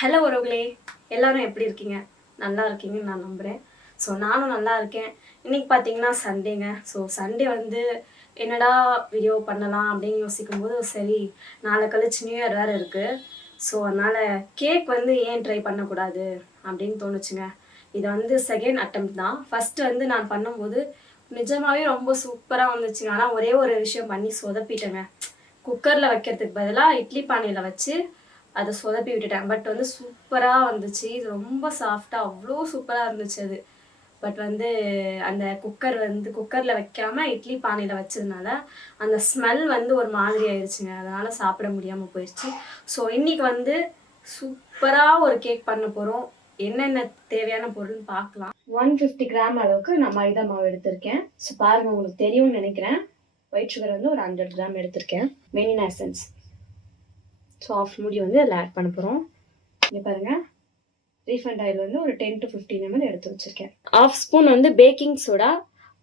Hello உறவுகளே, எல்லாரும் எப்படி இருக்கீங்க? நல்லா இருக்கீங்கன்னு நான் நம்புகிறேன். ஸோ நானும் நல்லா இருக்கேன். இன்றைக்கி பார்த்தீங்கன்னா சண்டேங்க. ஸோ சண்டே வந்து என்னடா வீடியோ பண்ணலாம் அப்படின்னு யோசிக்கும்போது சரி நாளை கழிச்சு நியூ இயர் வேறு இருக்குது. ஸோ அதனால் கேக் வந்து ஏன் ட்ரை பண்ணக்கூடாது அப்படின்னு தோணுச்சுங்க. இது வந்து செகண்ட் அட்டெம்ப்ட் தான். ஃபஸ்ட்டு வந்து நான் பண்ணும்போது நிஜமாகவே ரொம்ப சூப்பராக வந்துச்சுங்க. ஆனால் ஒரே ஒரு விஷயம் பண்ணி சொதப்பிட்டேங்க. குக்கரில் வைக்கிறதுக்கு பதிலாக இட்லி பானையில் வச்சு அதை சொதப்பி விட்டுட்டேன். பட் வந்து சூப்பராக வந்துச்சு. இது ரொம்ப சாஃப்டாக அவ்வளோ சூப்பராக இருந்துச்சு அது. பட் வந்து அந்த குக்கரில் வைக்காமல் இட்லி பானையில் வச்சதுனால அந்த ஸ்மெல் வந்து ஒரு மாதிரி ஆயிடுச்சுங்க. அதனால் சாப்பிட முடியாமல் போயிடுச்சு. ஸோ இன்றைக்கி வந்து சூப்பராக ஒரு கேக் பண்ண போகிறோம். என்னென்ன தேவையான பொருள்னு பார்க்கலாம். 150 கிராம் அளவுக்கு நான் மைதா மாவு எடுத்திருக்கேன். ஸோ பாருங்கள், உங்களுக்கு தெரியும்னு நினைக்கிறேன். ஒயிட் சுகர் வந்து ஒரு 100 கிராம் எடுத்திருக்கேன். மெனினா எசன்ஸ் ஸோ ஆஃப் மூடி வந்து அதில் ஆட் பண்ண போகிறோம். இங்கே பாருங்கள், ரீஃபண்ட் ஆயில் வந்து ஒரு 10 to 15 ml எடுத்து வச்சுருக்கேன். 1/2 ஸ்பூன் வந்து பேக்கிங் சோடா,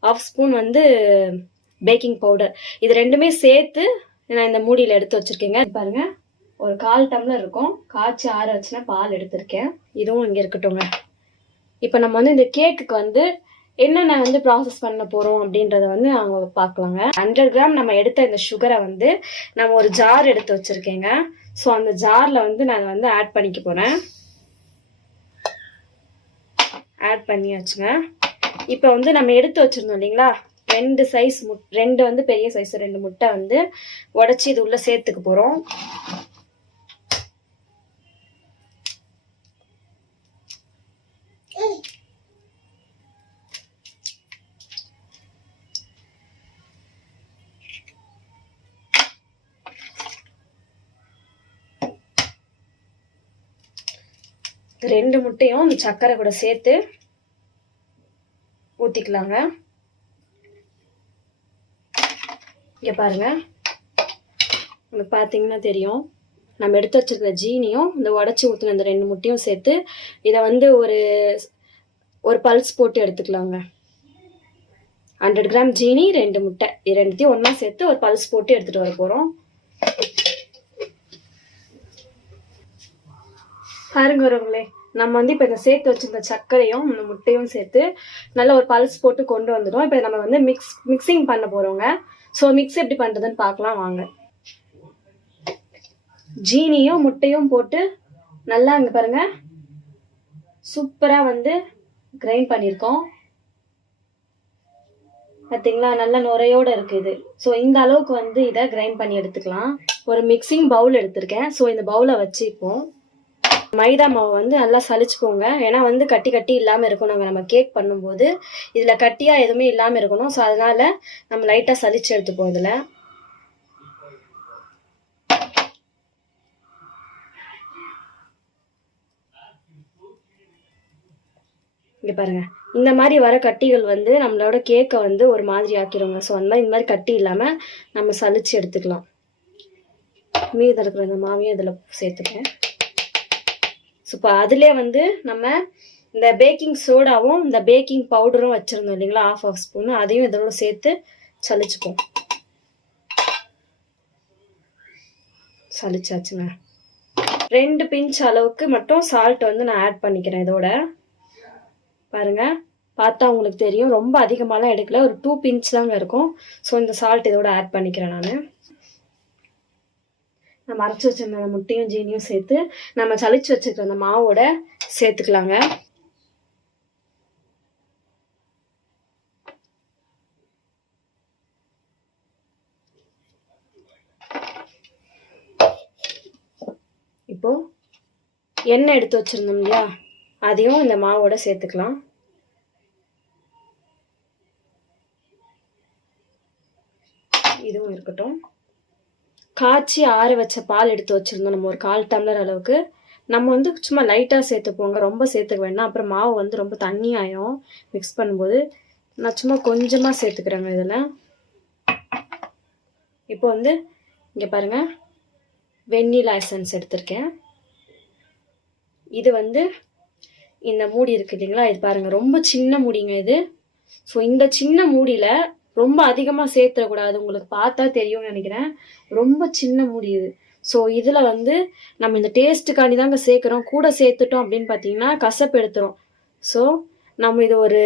1/2 ஸ்பூன் வந்து பேக்கிங் பவுடர். இது ரெண்டுமே சேர்த்து நான் இந்த மூடியில் எடுத்து வச்சுருக்கேங்க. பாருங்கள், ஒரு 1/4 டம்ளர் இருக்கும். காய்ச்சி ஆற வச்சுனா பால் எடுத்திருக்கேன். இதுவும் இங்கே இருக்கட்டும்ங்க. இப்போ நம்ம வந்து இந்த கேக்குக்கு வந்து என்னென்ன வந்து ப்ராசஸ் பண்ண போகிறோம் அப்படின்றத வந்து அவங்க பார்க்கலாங்க. 100 கிராம் நம்ம எடுத்த இந்த சுகரை வந்து நம்ம ஒரு ஜார் எடுத்து வச்சுருக்கேங்க. ஸோ அந்த ஜாரில் வந்து நான் வந்து ஆட் பண்ணிக்க போகிறேன். ஆட் பண்ணியாச்சுங்க. இப்போ வந்து நம்ம எடுத்து வச்சுருந்தோம் இல்லைங்களா, 2 வந்து பெரிய சைஸ் 2 முட்டை வந்து உடச்சி இது உள்ளே சேர்த்துக்க போகிறோம். ரெண்டு முட்டையும் இந்த சர்க்கரை கூட சேர்த்து ஊற்றிக்கலாங்க. இங்கே பாருங்க, உங்களுக்கு பார்த்தீங்கன்னா தெரியும், நம்ம எடுத்து வச்சிருக்கிற ஜீனியும் இந்த உடச்சி ஊற்றின இந்த 2 முட்டையும் சேர்த்து இதை வந்து ஒரு பல்ஸ் போட்டு எடுத்துக்கலாங்க. 100 கிராம் ஜீனி, 2 முட்டை, இது ரெண்டுத்தையும் ஒன்றா சேர்த்து ஒரு பல்ஸ் போட்டு எடுத்துகிட்டு வர போகிறோம். பாருங்க வரவங்களே, நம்ம வந்து இப்போ இந்த சேர்த்து வச்சிருந்த சர்க்கரையும் இந்த முட்டையும் சேர்த்து நல்ல ஒரு பல்ஸ் போட்டு கொண்டு வந்துடும். இப்போ நம்ம வந்து மிக்சிங் பண்ண போகிறோங்க. ஸோ மிக்ஸ் எப்படி பண்ணுறதுன்னு பார்க்கலாம் வாங்க. ஜீனியும் முட்டையும் போட்டு நல்லா இங்கே பாருங்கள் சூப்பராக வந்து கிரைண்ட் பண்ணியிருக்கோம். பார்த்தீங்களா, நல்லா நுரையோடு இருக்குது இது. ஸோ இந்த அளவுக்கு வந்து இதை கிரைண்ட் பண்ணி எடுத்துக்கலாம். ஒரு மிக்சிங் பவுல் எடுத்திருக்கேன். ஸோ இந்த பவுலை வச்சுப்போம். மைதா மாவு வந்து நல்லா சலிச்சுக்கோங்க. ஏன்னா வந்து கட்டி கட்டி இல்லாமல் இருக்கணுங்க. நம்ம கேக் பண்ணும்போது இதில் கட்டியாக எதுவுமே இல்லாமல் இருக்கணும். ஸோ அதனால் நம்ம லைட்டாக சலிச்சு எடுத்துப்போம். இதில் இங்கே பாருங்கள், இந்த மாதிரி வர கட்டிகள் வந்து நம்மளோட கேக்கை வந்து ஒரு மாதிரி ஆக்கிடுங்க. ஸோ அந்த மாதிரி இந்த மாதிரி கட்டி இல்லாமல் நம்ம சலிச்சு எடுத்துக்கலாம். மீதி இருக்கிற இந்த மாவையும் இதில் சேர்த்துப்பேன். ஸோ இப்போ அதிலே வந்து நம்ம இந்த பேக்கிங் சோடாவும் இந்த பேக்கிங் பவுடரும் வச்சுருந்தோம் இல்லைங்களா, 1/2 ஸ்பூன், அதையும் இதோட சேர்த்து சலிச்சுப்போம். சலிச்சாச்சுங்க. 2 பிஞ்ச் அளவுக்கு மட்டும் சால்ட் வந்து நான் ஆட் பண்ணிக்கிறேன் இதோட. பாருங்கள், பார்த்தா உங்களுக்கு தெரியும், ரொம்ப அதிகமாகலாம் எடுக்கல, ஒரு 2 பிஞ்ச் தாங்க இருக்கும். ஸோ இந்த சால்ட் இதோட ஆட் பண்ணிக்கிறேன் நான். நம்ம அரைச்சி வச்சிருந்த முட்டையும் ஜீனியும் சேர்த்து நம்ம சளிச்சு வச்சுருக்க அந்த மாவோட சேர்த்துக்கலாங்க. இப்போ எண்ணெய் எடுத்து வச்சிருந்தோம் இல்லையா, அதையும் இந்த மாவோட சேர்த்துக்கலாம். இதுவும் இருக்கட்டும். காய்ச்சி ஆற வச்ச பால் எடுத்து வச்சுருந்தோம் நம்ம ஒரு 1/4 டம்ளர் அளவுக்கு. நம்ம வந்து சும்மா லைட்டாக சேர்த்துப்போங்க, ரொம்ப சேர்த்துக்க வேண்டாம். அப்புறம் மாவு வந்து ரொம்ப தண்ணி ஆயிரும் மிக்ஸ் பண்ணும்போது. நான் சும்மா கொஞ்சமாக சேர்த்துக்கிறேங்க இதில். இப்போ வந்து இங்கே பாருங்கள், வெண்ணிலா எசன்ஸ் எடுத்திருக்கேன். இது வந்து இந்த மூடி இருக்குது இல்லைங்களா, இது பாருங்கள் ரொம்ப சின்ன மூடிங்க இது. ஸோ இந்த சின்ன மூடியில் ரொம்ப அதிகமாக சேர்த்துடக்கூடாது. உங்களுக்கு பார்த்தா தெரியும்னு நினைக்கிறேன், ரொம்ப சின்ன மூடி இது. ஸோ இதில் வந்து நம்ம இந்த டேஸ்ட்டுக்காண்டி தாங்க சேர்க்குறோம். கூட சேர்த்துட்டோம் அப்படின்னு பார்த்தீங்கன்னா கசப்பு எடுத்துரும். ஸோ நம்ம இது ஒரு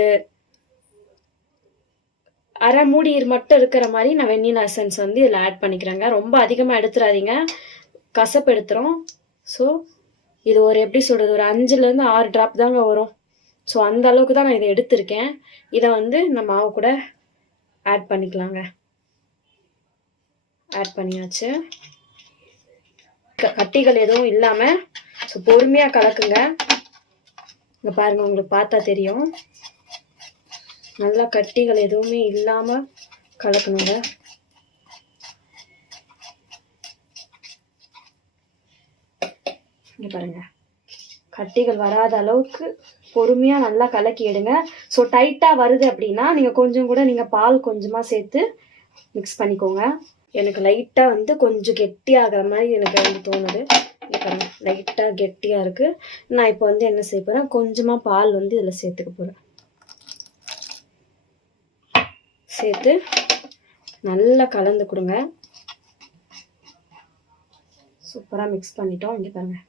அரை மூடி மட்டும் இருக்கிற மாதிரி நான் வெண்ணிலா எசன்ஸ் வந்து இதில் ஆட் பண்ணிக்கிறேங்க. ரொம்ப அதிகமாக எடுத்துடாதீங்க, கசப்பு எடுத்துரும். ஸோ இது ஒரு எப்படி சொல்கிறது, ஒரு 5லேருந்து 6 ட்ராப் தாங்க வரும். ஸோ அந்த அளவுக்கு தான் நான் இதை எடுத்திருக்கேன். இதை வந்து இந்த மாவு கூட ஆட் பண்ணிக்கலாங்க. ஆட் பண்ணியாச்சு. கட்டிகள் எதுவும் இல்லாமல் ஸோ பொறுமையாக கலக்குங்க. இங்கே பாருங்கள், உங்களுக்கு பார்த்தா தெரியும், நல்லா கட்டிகள் எதுவுமே இல்லாமல் கலக்கணுங்க. இங்கே பாருங்க, கட்டிகள் வராத அளவுக்கு பொறுமையாக நல்லா கலக்கி எடுங்க. ஸோ டைட்டாக வருது அப்படின்னா நீங்கள் கொஞ்சம் கூட நீங்கள் பால் கொஞ்சமாக சேர்த்து மிக்ஸ் பண்ணிக்கோங்க. எனக்கு லைட்டாக வந்து கொஞ்சம் கெட்டியாகிற மாதிரி எனக்கு வந்து தோணுது. இப்போ லைட்டாக கெட்டியாக இருக்குது. நான் இப்போ வந்து என்ன செய்ய போகிறேன், கொஞ்சமாக பால் வந்து இதில் சேர்த்துக்க போகிறேன். சேர்த்து நல்லா கலந்து கொடுங்க. சூப்பராக மிக்ஸ் பண்ணிட்டோம். இங்கே பாருங்கள்,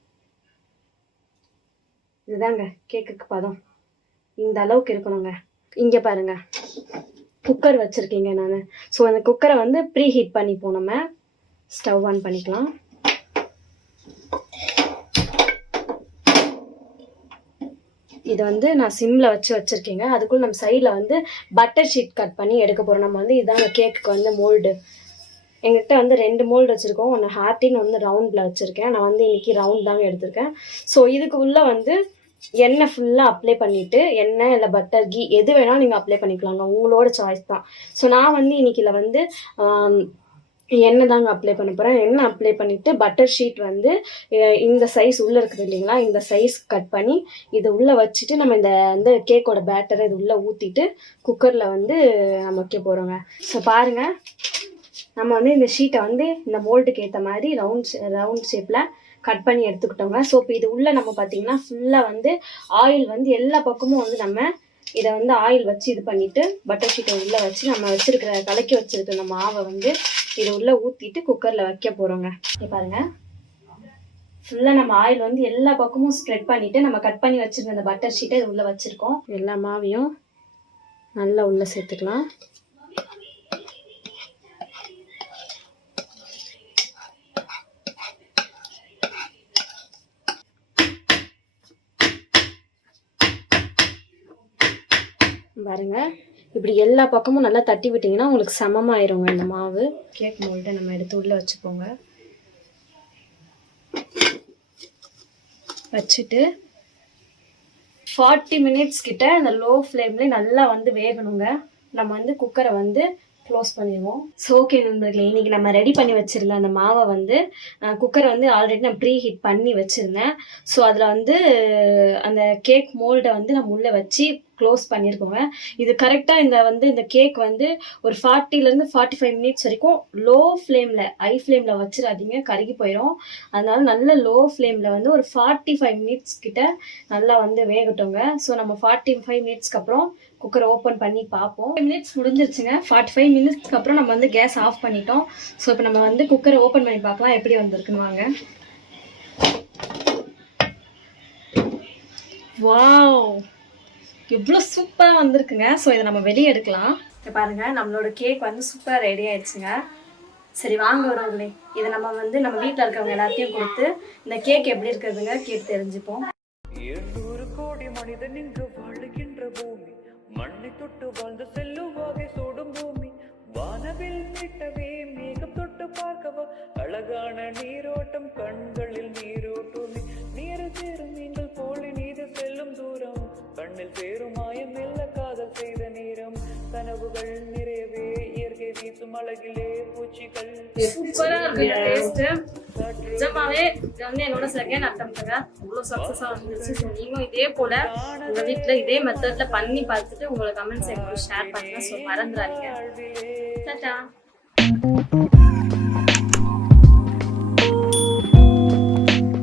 இதுதாங்க கேக்குக்கு பதம். இந்த அளவுக்கு இருக்கணுங்க. இங்கே பாருங்க, குக்கர் வச்சுருக்கீங்க நான். ஸோ அந்த குக்கரை வந்து ப்ரீ ஹீட் பண்ணிப்போம். நம்ம ஸ்டவ் ஆன் பண்ணிக்கலாம். இதை வந்து நான் சிம்மில் வச்சுருக்கேங்க. அதுக்குள்ளே நம்ம சைடில் வந்து பட்டர் ஷீட் கட் பண்ணி எடுக்க போகிறோம். நம்ம வந்து இதாங்க கேக்குக்கு வந்து மோல்டு. எங்கிட்ட வந்து 2 மோல்டு வச்சுருக்கோம். ஒன்று ஹார்ட்டின், ஒன்று ரவுண்டில் வச்சுருக்கேன். நான் வந்து இன்றைக்கி ரவுண்ட் தாங்க எடுத்திருக்கேன். ஸோ இதுக்கு உள்ளே வந்து எண்ணெய் ஃபுல்லாக அப்ளை பண்ணிவிட்டு, எண்ணெய் இல்லை பட்டர், கீ எது வேணாலும் நீங்கள் அப்ளை பண்ணிக்கலாங்க, உங்களோட சாய்ஸ் தான். ஸோ நான் வந்து இன்றைக்கில வந்து எண்ணெய் தாங்க அப்ளை பண்ண போகிறேன். எண்ணெய் அப்ளை பண்ணிவிட்டு பட்டர் ஷீட் வந்து இந்த சைஸ் உள்ளே இருக்குது இல்லைங்களா, இந்த சைஸ் கட் பண்ணி இதை உள்ளே வச்சுட்டு நம்ம இந்த கேக்கோட பேட்டரை இது உள்ளே ஊற்றிட்டு குக்கரில் வந்து நம்ம வைக்க போகிறோங்க. ஸோ பாருங்கள், நம்ம வந்து இந்த ஷீட்டை வந்து இந்த மோல்டுக்கு ஏற்ற மாதிரி ரவுண்ட் ஷேப்பில் கட் பண்ணி எடுத்துக்கிட்டோங்க. ஸோ இப்போ இது உள்ளே நம்ம பார்த்திங்கன்னா ஃபுல்லாக வந்து ஆயில் வந்து எல்லா பக்கமும் வந்து நம்ம இதை வந்து ஆயில் வச்சு இது பண்ணிவிட்டு பட்டர் ஷீட்டை உள்ளே வச்சு நம்ம கலக்கி வச்சுருக்கிற இந்த மாவை வந்து இதை உள்ளே ஊற்றிட்டு குக்கரில் வைக்க போகிறோங்க. இங்கே பாருங்கள், ஃபுல்லாக நம்ம ஆயில் வந்து எல்லா பக்கமும் ஸ்ப்ரெட் பண்ணிவிட்டு நம்ம கட் பண்ணி வச்சுருக்க அந்த பட்டர் ஷீட்டை இது உள்ளே வச்சுருக்கோம். எல்லா மாவையும் நல்லா உள்ளே சேர்த்துக்கலாம். பாருங்க, இப்படி எல்லா பக்கமும் நல்லா தட்டி விட்டிங்கன்னா உங்களுக்கு சமமாயிருங்க இந்த மாவு. கேக் மோல்டை நம்ம எடுத்து உள்ளே வச்சுப்போங்க. வச்சுட்டு 40 மினிட்ஸ் கிட்ட இந்த லோ ஃப்ளேம்லேயே நல்லா வந்து வேகணுங்க. நம்ம வந்து குக்கரை வந்து க்ளோஸ் பண்ணிடுவோம். ஸோ ஓகே நண்பர்களே, இன்றைக்கி நம்ம ரெடி பண்ணி வச்சுருந்தேன் அந்த மாவை வந்து குக்கரை வந்து ஆல்ரெடி நான் ப்ரீ ஹீட் பண்ணி வச்சுருந்தேன். ஸோ அதில் வந்து அந்த கேக் மோல்டை வந்து நம்ம உள்ளே வச்சு க்ளோஸ் பண்ணியிருக்கோங்க. இது கரெக்டாக இந்த கேக் வந்து ஒரு 40லேருந்து 45 மினிட்ஸ் வரைக்கும் லோ ஃப்ளேமில், ஹை ஃப்ளேமில் வச்சிடாதீங்க, கருகி போயிடும். அதனால நல்ல லோ ஃப்ளேமில் வந்து ஒரு 45 மினிட்ஸ் கிட்ட நல்லா வந்து வேகட்டுங்க. ஸோ நம்ம 45 மினிட்ஸ்க்கு அப்புறம் குக்கரை ஓப்பன் பண்ணி பார்ப்போம். 5 மினிட்ஸ் முடிஞ்சிருச்சுங்க. 45 மினிட்ஸ்க்கு அப்புறம் நம்ம வந்து கேஸ் ஆஃப் பண்ணிட்டோம். ஸோ இப்போ நம்ம வந்து குக்கரை ஓப்பன் பண்ணி பார்க்கலாம் எப்படி வந்திருக்குன்னு வாங்க. வாவ், எவ்வளோ சூப்பராக வந்திருக்குங்க. ஸோ இதை நம்ம வெளியே எடுக்கலாம். இப்போ பாருங்கள், நம்மளோட கேக் வந்து சூப்பராக ரெடி ஆயிடுச்சுங்க. சரி வாங்க வரவங்களே, இதை நம்ம வந்து நம்ம வீட்டில் இருக்கிறவங்க எல்லாத்தையும் கொடுத்து இந்த கேக் எப்படி இருக்கிறதுங்க கேட்டு தெரிஞ்சுப்போம். 200 கோடி மனிதன் இங்கு வாழுகின்ற பூமி, மண்ணை தொட்டு வாழ்ந்து செல்லும் வகை சோடும் பூமி, வானவில் மீட்டவே மேகம் தொட்டு பார்க்கவா அழகான நீரோட்டம் கண்களில் நீரோட்டுமே, நீர் சேரும் நீங்கள் போலி நீது செல்லும் தூரம், கண்ணில் சேரும் மாயம் மெல்ல காதல் செய்த நேரம், கனவுகள் நிறையவே இயற்கை வீசும் அழகிலே பூச்சிகள். சூப்பரா இருக்கு டேஸ்ட். நிஜமாவே இது வந்து என்னோட செகண்ட் அட்டெம்ப்ட்ங்க. அவ்வளோ சக்ஸஸாக வந்துருச்சு. ஸோ நீங்களும் இதே போல உங்க வீட்டில் இதே மெத்தட்ல பண்ணி பார்த்துட்டு உங்களோட கமெண்ட்ஸ் எங்களுக்கு ஷேர் பண்ணுங்க. ஸோ மறந்துடாதீங்க. டாடா.